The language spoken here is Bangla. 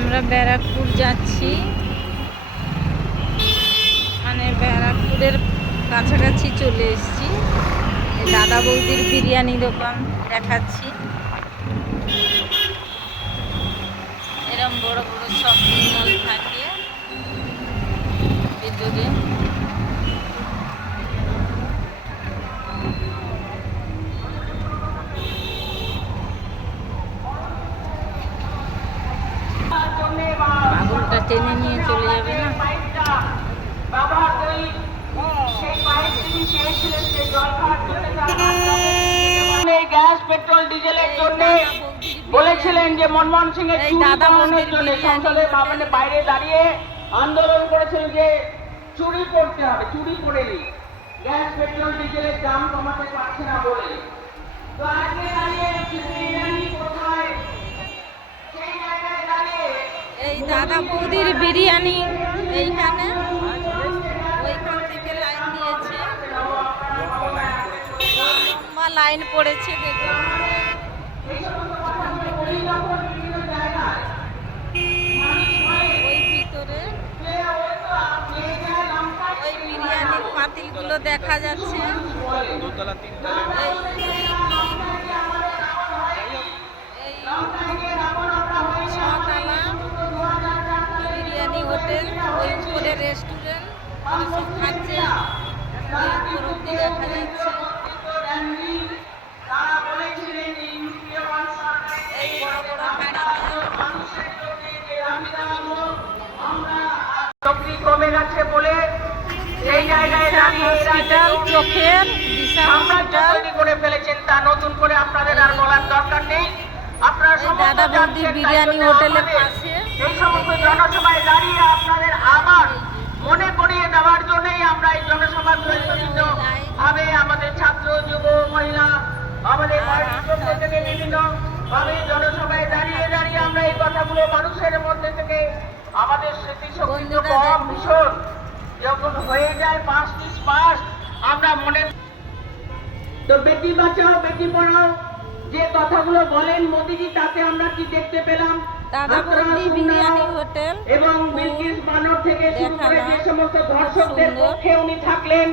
আমরা ব্যারাকপুর যাচ্ছি। মানে ব্যারাকপুরের কাছাকাছি চলে এসেছি। দাদা বৌদির বিরিয়ানি দোকান দেখাচ্ছি। এরম বড় বড় শপিং মল থাকে। ভিতরে টেনে নিয়ে চলে যাবে না? গ্যাস পেট্রোল ডিজেলের জন্য বলেছিলেন যে মনমোহন সিং এর চুরি জন্য সংসদের। ভবনের বাইরে দাঁড়িয়ে আন্দোলন করেছিলেন যে চুরি করতে হবে চুরি করে নি গ্যাস পেট্রোল ডিজেলের দাম কমাতে পারছে না বলে। তো আজকে দাঁড়িয়ে বিরিয়ানি কোথায় সেই জায়গায় দাঁড়িয়ে এই দাদা বৌদির বিরিয়ানি এইখানে। ওইখান থেকে লাইন দিয়েছে। লম্বা লাইন পড়েছে দেখুন। ওই ভিতরে ওই বিরিয়ানির পাতিলগুলো দেখা যাচ্ছে। এই এই ছতলা বিরিয়ানি হোটেল ওই রেস্টুরেন্ট সব খাচ্ছে দেখা যাচ্ছে এই বলে সেই জায়গায় দাঁড়িয়ে হসপিটাল চোখের দিশা হসপিটাল করে ফেলেছেন তা নতুন করে আপনাদের আর বলার দরকার নেই। এই দাদা বৌদি বিরিয়ানি হোটেলের পাশে। এই সমস্ত জনসভায় দাঁড়িয়ে আপনাদের আবার মনে করিয়ে দেওয়ার জন্যই আমরা এই জনসভা ভাবে আমাদের ছাত্র যুব মহিলা আমাদের থেকে বিভিন্ন ভাবে জনসভায় দাঁড়িয়ে দাঁড়িয়ে আমরা এই কথাগুলো মানুষের মধ্যে থেকে আমাদের স্মৃতিশক্তি তো কম ভীষণ যখন হয়ে যায় পাঁচ পিস পাস আমরা মনে তো বেটি বাঁচাও বেটি পড়াও। কথাগুলো বলেন মোদিজি তাতে আমরা কি দেখতে পেলাম দাদা আপনারা বৌদি শুনলাম। বিরিয়ানি হোটেল এবং বিলকিস বানর থেকে শুরু করে যে সমস্ত ধর্ষকদের। পক্ষে উনি থাকলেন